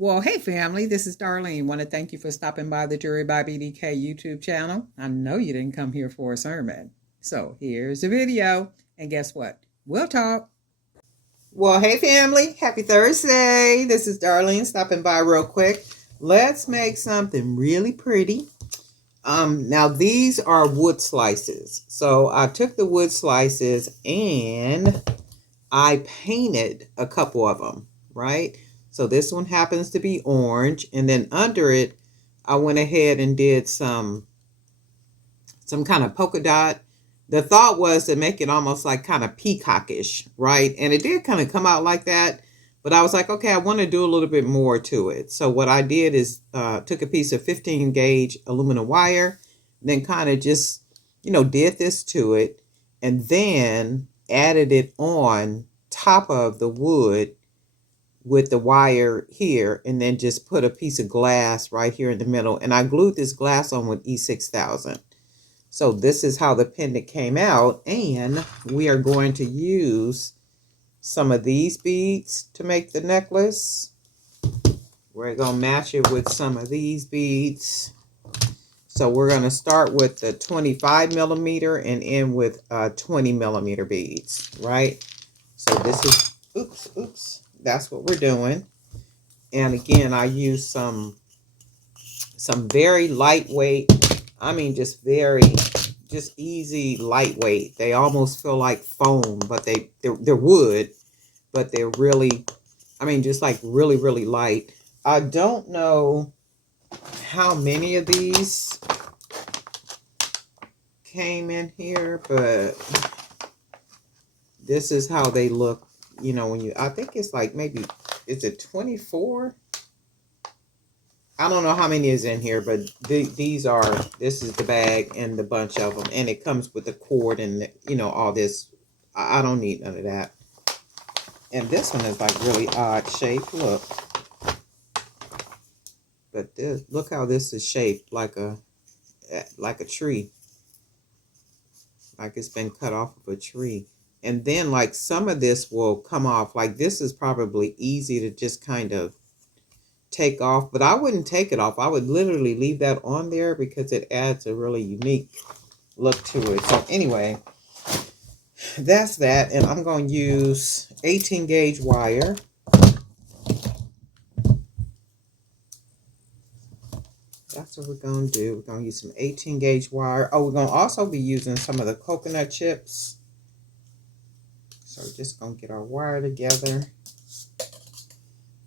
Well, hey family, this is Darlene. Want to thank you for stopping by the Jury by BDK YouTube channel. I know you didn't come here for a sermon. So here's the video. And guess what? We'll talk. Well, hey family, happy Thursday. This is Darlene stopping by real quick. Let's make something really pretty. Now these are wood slices. So I took the wood slices and I painted a couple of them, right? So this one happens to be orange, and then under it, I went ahead and did some kind of polka dot. The thought was to make it almost like kind of peacockish, right? And it did kind of come out like that, but I was like, okay, I want to do a little bit more to it. So what I did is took a piece of 15 gauge aluminum wire, then kind of just, did this to it, and then added it on top of the wood with the wire here, and then just put a piece of glass right here in the middle, and I glued this glass on with E6000. So this is how the pendant came out, and we are going to use some of these beads to make the necklace. We're going to match it with some of these beads. So we're going to start with the 25 millimeter and end with 20 millimeter beads, right? So this is, oops. That's what we're doing. And again, I use some very lightweight, just easy lightweight. They almost feel like foam, but they're wood, but they're really, just like really, really light. I don't know how many of these came in here, but this is how they look. I think it's like maybe, is it 24? I don't know how many is in here, but this is the bag and the bunch of them. And it comes with the cord and, all this. I don't need none of that. And this one is like really odd shape. Look. But look how this is shaped like a tree. Like it's been cut off of a tree. And then like some of this will come off. Like this is probably easy to just kind of take off, but I wouldn't take it off. I would literally leave that on there because it adds a really unique look to it. So anyway, that's that. And I'm going to use 18 gauge wire. That's what we're going to do. We're going to use some 18 gauge wire. Oh, we're going to also be using some of the coconut chips. So we're just going to get our wire together.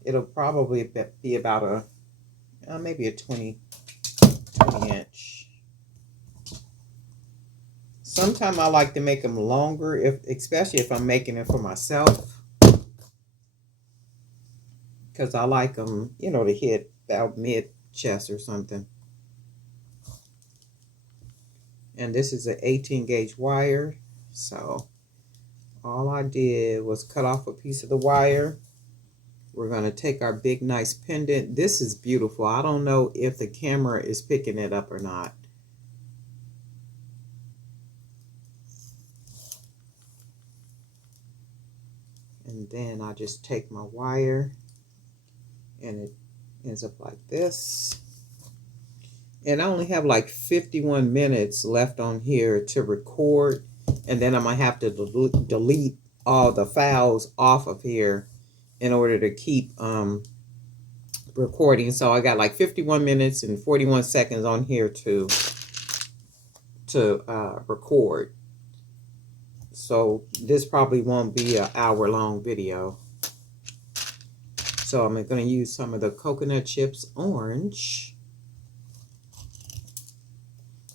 It'll probably be about maybe a 20 inch. Sometimes I like to make them longer, especially if I'm making it for myself. Because I like them, to hit about mid-chest or something. And this is an 18 gauge wire. So all I did was cut off a piece of the wire. We're going to take our big, nice pendant. This is beautiful. I don't know if the camera is picking it up or not. And then I just take my wire and it ends up like this. And I only have like 51 minutes left on here to record. And then I'm going to have to delete all the files off of here in order to keep recording. So I got like 51 minutes and 41 seconds on here to record. So this probably won't be an hour-long video. So I'm going to use some of the coconut chips orange.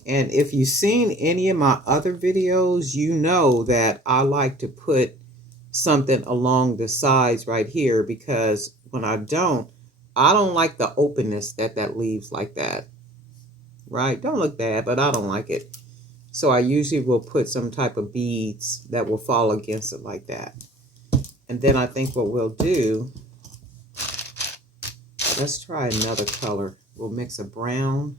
And if you've seen any of my other videos, you know that I like to put something along the sides right here, because when I don't like the openness that leaves like that. Right? Don't look bad, but I don't like it. So I usually will put some type of beads that will fall against it like that. And then I think what we'll do, let's try another color. We'll mix a brown.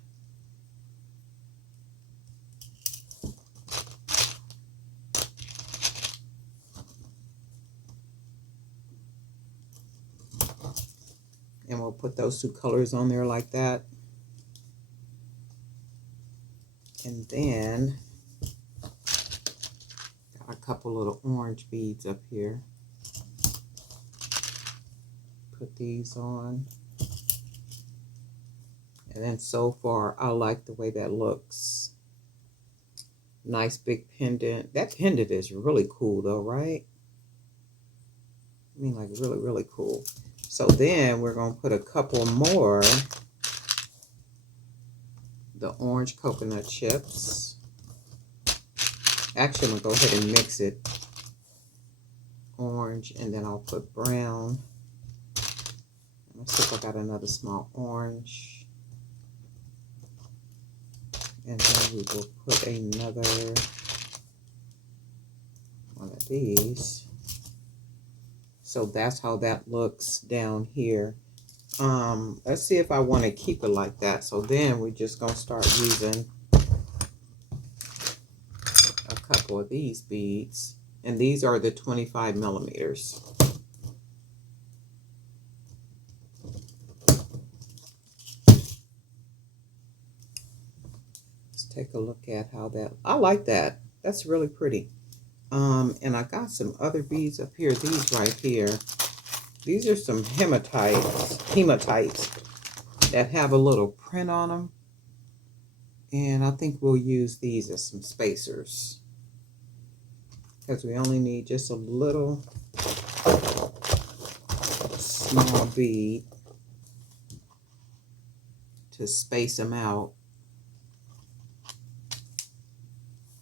And And we'll put those two colors on there like that. And then got a couple little orange beads up here. Put these on. And then so far, I like the way that looks. Nice big pendant. That pendant is really cool though, right? I mean, like really, really cool. So then we're going to put a couple more. The orange coconut chips. Actually, I'm going to go ahead and mix it. Orange, and then I'll put brown. Let's see if I got another small orange. And then we will put another one of these. So that's how that looks down here. Let's see if I want to keep it like that. So then we're just going to start using a couple of these beads. And these are the 25 millimeters. Let's take a look at how that, I like that. That's really pretty. And I got some other beads up here. These right here. These are some hematites that have a little print on them. And I think we'll use these as some spacers. Because we only need just a little small bead to space them out.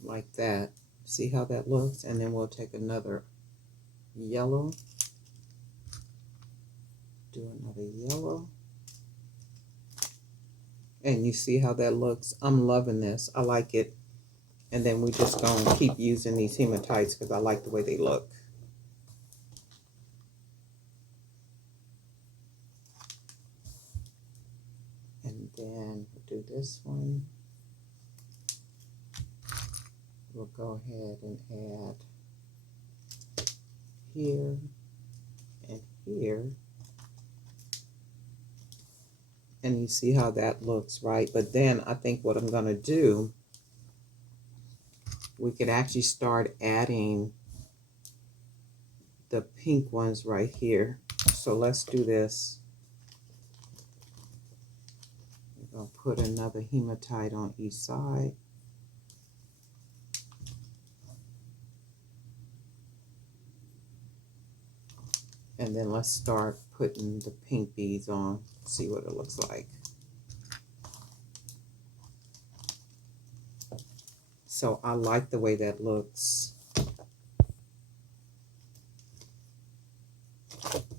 Like that. See how that looks? And then we'll take another yellow. Do another yellow. And you see how that looks? I'm loving this. I like it. And then we just gonna keep using these hematites because I like the way they look. And then we'll do this one. We'll go ahead and add here and here. And you see how that looks, right? But then I think what I'm going to do, we could actually start adding the pink ones right here. So let's do this. We're going to put another hematite on each side. And then let's start putting the pink beads on, see what it looks like. So I like the way that looks. Put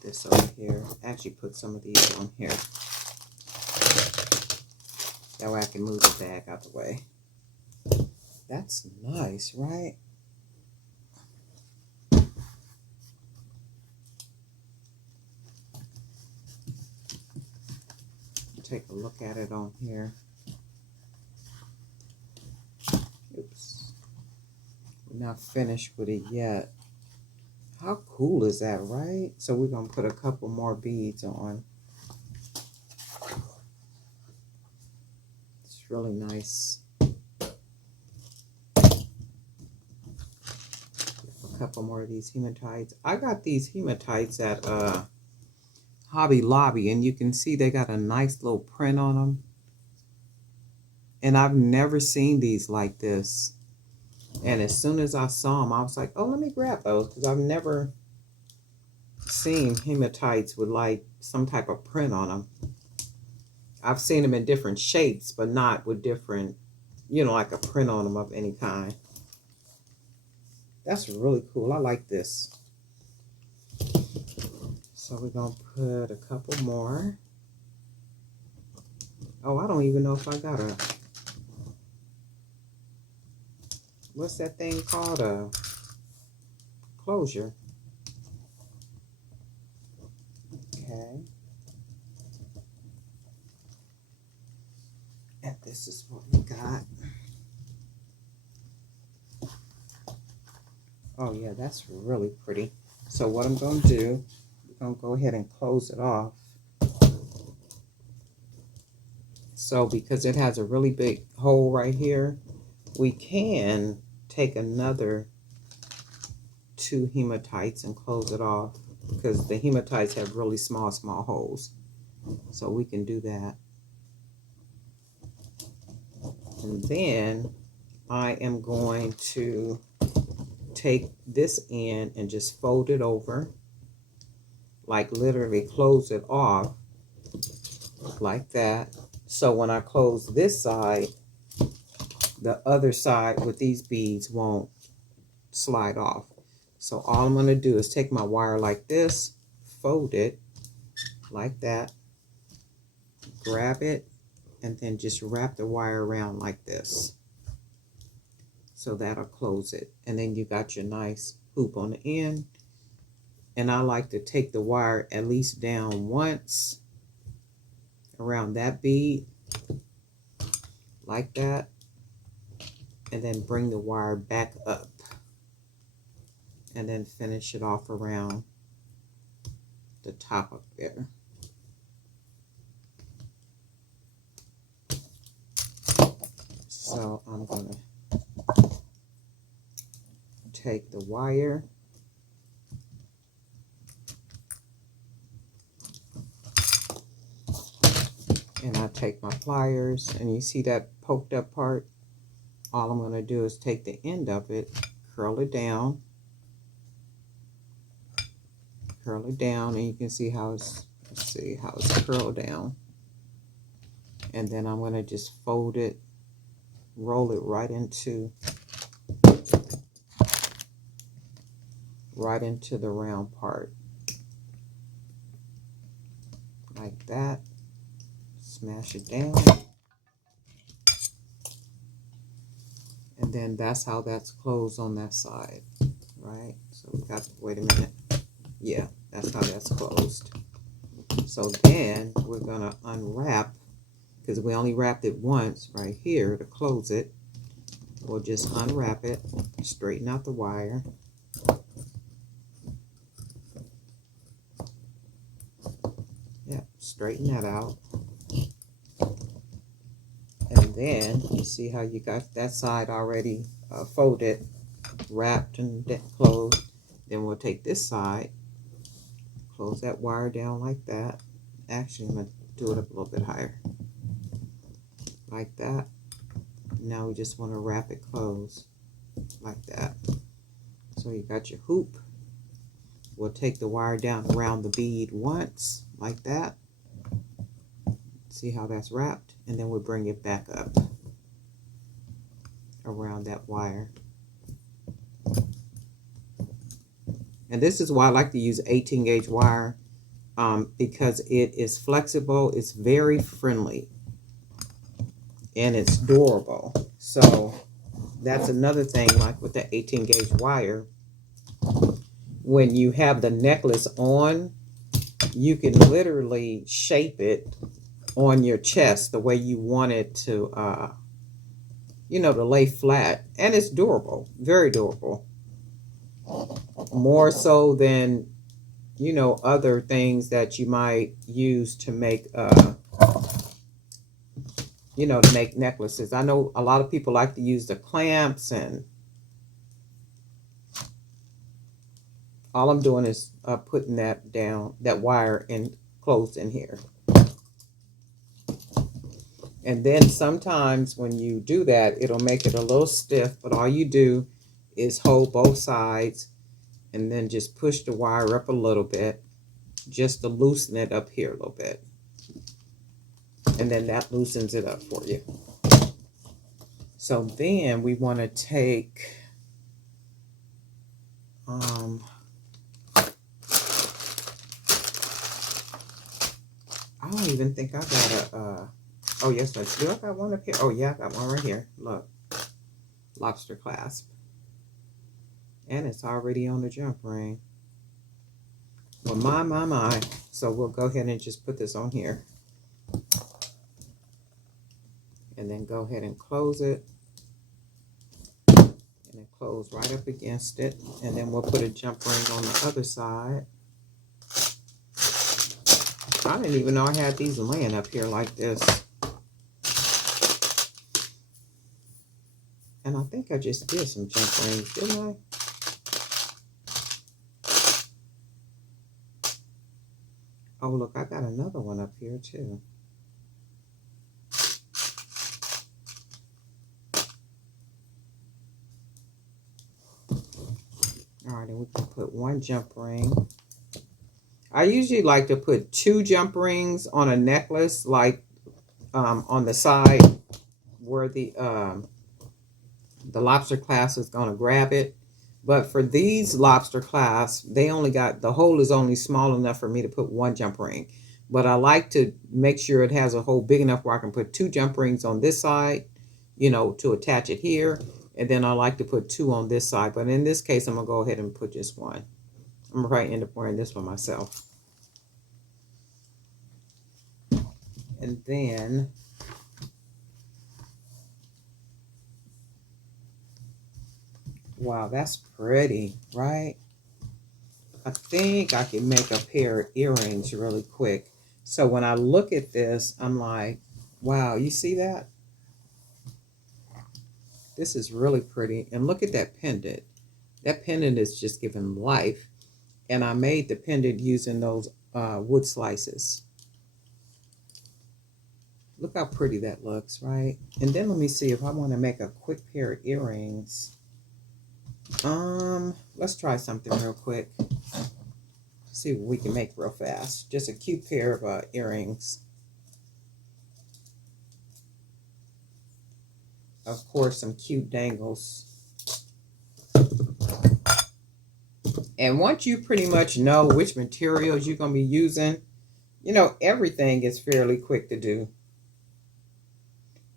this over here. Actually put some of these on here. That way I can move the bag out the way. That's nice, right? Take a look at it on here. Oops. We're not finished with it yet. How cool is that, right? So we're going to put a couple more beads on. It's really nice. A couple more of these hematites. I got these hematites at Hobby Lobby, and you can see they got a nice little print on them. And I've never seen these like this. And as soon as I saw them, I was like, oh, let me grab those, because I've never seen hematites with like some type of print on them. I've seen them in different shapes, but not with different, you know, like a print on them of any kind. That's really cool. I like this. So we're going to put a couple more. Oh, I don't even know if I got a, what's that thing called? A closure. Okay. And this is what we got. Oh yeah, that's really pretty. So what I'm going to do, I'm going to go ahead and close it off. So because it has a really big hole right here, we can take another 2 hematites and close it off, because the hematites have really small holes. So we can do that. And then I am going to take this end and just fold it over, like literally close it off like that. So when I close this side, the other side with these beads won't slide off. So all I'm going to do is take my wire like this, fold it like that, grab it, and then just wrap the wire around like this. So that'll close it. And then you got your nice hoop on the end. And I like to take the wire at least down once around that bead, like that, and then bring the wire back up, and then finish it off around the top up there. So I'm going to take the wire and I take my pliers, and you see that poked up part? All I'm going to do is take the end of it, curl it down, and you can see how it's, let's see how it's curled down. And then I'm going to just fold it, roll it right into the round part, like that. Smash it down, and then that's how that's closed on that side, right? So we got, wait a minute, yeah, that's how that's closed. So then we're gonna unwrap, because we only wrapped it once right here to close it. We'll just unwrap it, straighten out the wire, yeah, straighten that out. And then you see how you got that side already folded, wrapped and closed. Then we'll take this side, close that wire down like that. Actually, I'm going to do it up a little bit higher, like that. Now we just want to wrap it closed like that. So you got your hoop. We'll take the wire down around the bead once, like that. See how that's wrapped? And then we'll bring it back up around that wire. And this is why I like to use 18 gauge wire, because it is flexible, it's very friendly, and it's durable. So that's another thing, like with the 18 gauge wire, when you have the necklace on, you can literally shape it on your chest the way you want it to, to lay flat. And it's durable, very durable. More so than, other things that you might use to make, to make necklaces. I know a lot of people like to use the clamps, and all I'm doing is putting that down, that wire in closed in here. And then sometimes when you do that, it'll make it a little stiff, but all you do is hold both sides and then just push the wire up a little bit, just to loosen it up here a little bit. And then that loosens it up for you. So then we want to take, I don't even think I got a, oh yes, I do. I got one up here. Oh yeah, I got one right here. Look, lobster clasp. And it's already on the jump ring. Well, my. So we'll go ahead and just put this on here. And then go ahead and close it. And it close right up against it. And then we'll put a jump ring on the other side. I didn't even know I had these laying up here like this. And I think I just did some jump rings, didn't I? Oh, look, I got another one up here too. All right, and we can put one jump ring. I usually like to put 2 jump rings on a necklace, like on the side where the lobster clasp is going to grab it. But for these lobster clasps, they only got, the hole is only small enough for me to put 1 jump ring. But I like to make sure it has a hole big enough where I can put 2 jump rings on this side, you know, to attach it here. And then I like to put 2 on this side. But in this case, I'm going to go ahead and put just 1. I'm going to probably end up wearing this one myself. And then wow, that's pretty, right? I think I can make a pair of earrings really quick. So when I look at this, I'm like, wow, you see that? This is really pretty. And look at that pendant. That pendant is just giving life. And I made the pendant using those wood slices. Look how pretty that looks, right? And then let me see if I want to make a quick pair of earrings. Let's try something real quick. See what we can make real fast. Just a cute pair of earrings. Of course, some cute dangles. And once you pretty much know which materials you're going to be using, you know, everything is fairly quick to do.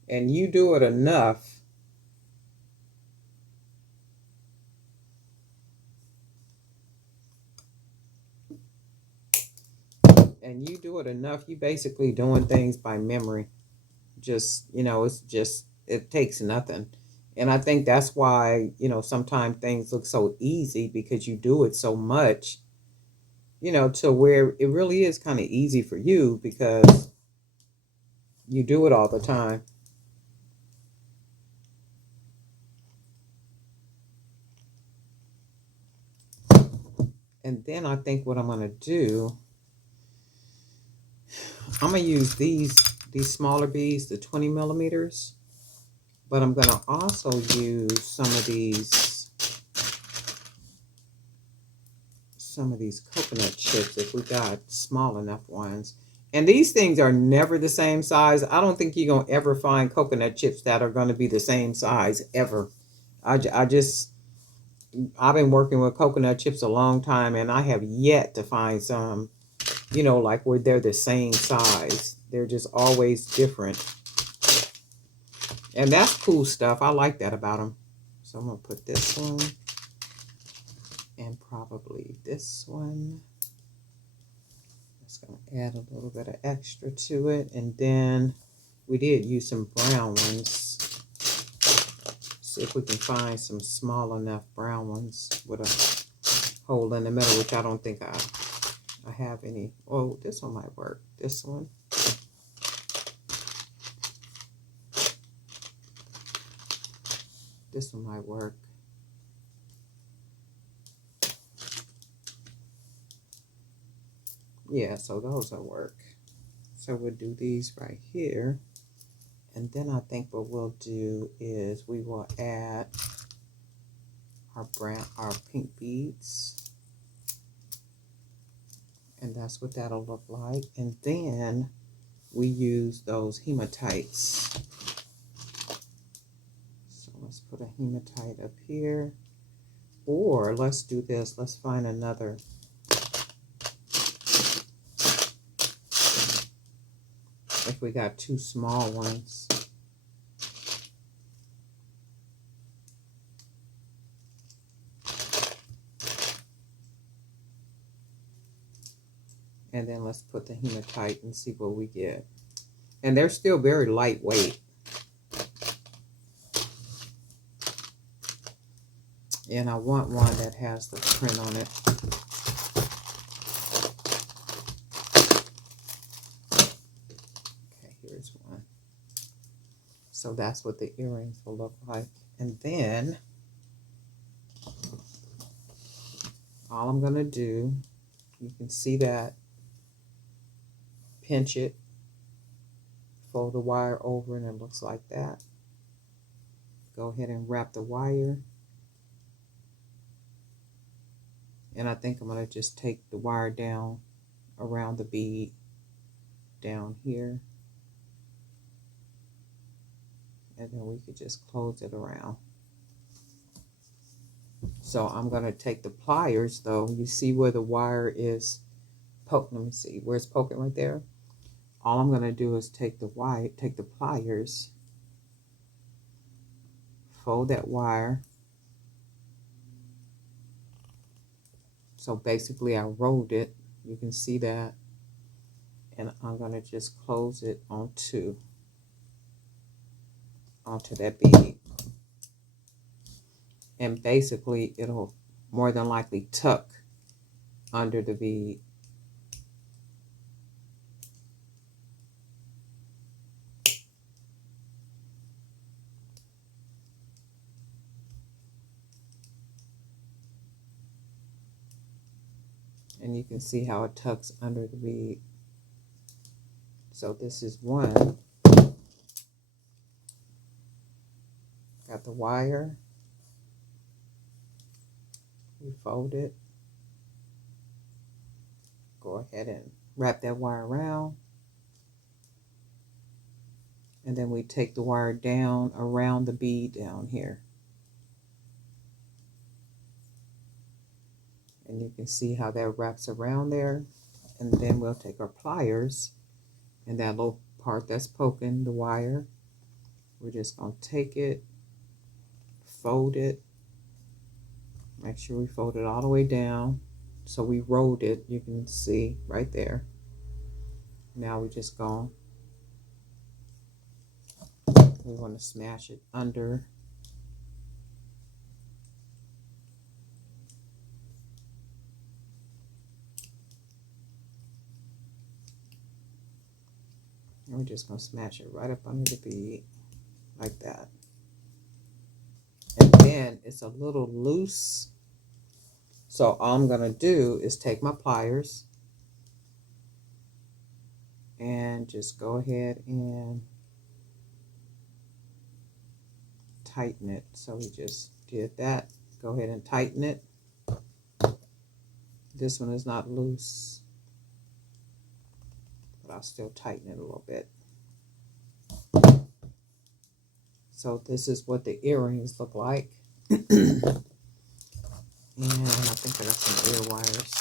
And you do it enough, you basically doing things by memory. Just, you know, it's just, it takes nothing. And I think that's why, you know, sometimes things look so easy, because you do it so much, you know, to where it really is kind of easy for you because you do it all the time. And then I think what I'm going to do, I'm going to use these smaller beads, the 20 millimeters. But I'm going to also use some of these coconut chips if we got small enough ones. And these things are never the same size. I don't think you're going to ever find coconut chips that are going to be the same size ever. I've been working with coconut chips a long time, and I have yet to find some, you know, like where they're the same size. They're just always different. And that's cool stuff. I like that about them. So I'm going to put this one and probably this one. That's going to add a little bit of extra to it. And then we did use some brown ones. See if we can find some small enough brown ones with a hole in the middle, which I don't think I have any. Oh, this one might work. This one. This one might work. Yeah, so those will work. So we'll do these right here. And then I think what we'll do is we will add our pink beads. And that's what that'll look like. And then we use those hematites. So let's put a hematite up here. Or let's do this. Let's find another. If we got 2 small ones. And then let's put the hematite and see what we get. And they're still very lightweight. And I want one that has the print on it. Okay, here's one. So that's what the earrings will look like. And then all I'm going to do, you can see that, pinch it, fold the wire over, and it looks like that. Go ahead and wrap the wire. And I think I'm going to just take the wire down around the bead down here. And then we could just close it around. So I'm going to take the pliers, though. You see where the wire is poking? Let me see where it's poking right there. All I'm going to do is take the pliers, fold that wire. So basically I rolled it. You can see that. And I'm going to just close it onto that bead. And basically it'll more than likely tuck under the bead. And you can see how it tucks under the bead. So this is one. Got the wire. We fold it. Go ahead and wrap that wire around. And then we take the wire down around the bead down here. And you can see how that wraps around there. And then we'll take our pliers, and that little part that's poking the wire, we're just going to take it, fold it, make sure we fold it all the way down. So we rolled it, you can see right there. Now we just go, we want to smash it under. And we're just going to smash it right up under the bead, like that. And then it's a little loose. So all I'm going to do is take my pliers and just go ahead and tighten it. So we just did that. Go ahead and tighten it. This one is not loose, but I'll still tighten it a little bit. So this is what the earrings look like. And I think I got some ear wires.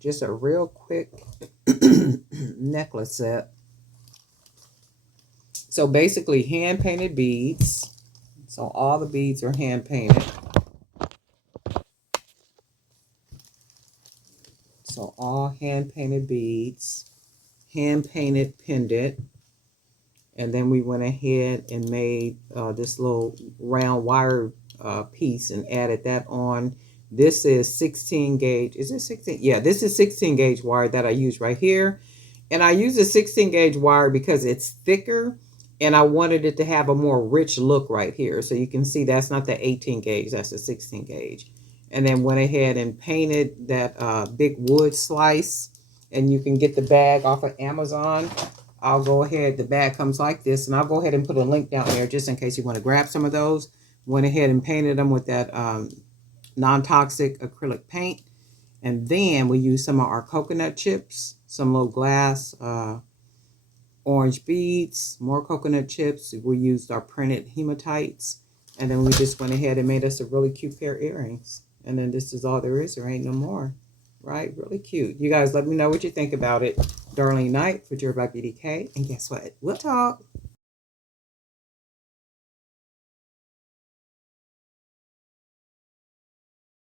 Just a real quick necklace set. So basically hand painted beads. So all the beads are hand painted. So all hand painted beads, hand painted pendant. And then we went ahead and made this little round wire piece and added that on. This is 16 gauge. Is it 16? Yeah, this is 16 gauge wire that I use right here. And I use a 16 gauge wire because it's thicker and I wanted it to have a more rich look right here. So you can see that's not the 18 gauge, that's a 16 gauge. And then went ahead and painted that big wood slice. And you can get the bag off of Amazon. I'll go ahead, the bag comes like this, and I'll go ahead and put a link down there just in case you want to grab some of those. Went ahead and painted them with that non-toxic acrylic paint. And then we use some of our coconut chips, some little glass orange beads, more coconut chips. We used our printed hematites. And then we just went ahead and made us a really cute pair of earrings. And then this is all there is. There ain't no more. Right? Really cute. You guys let me know what you think about it. Darlene Knight for Jewelry by BDK. And guess what? We'll talk.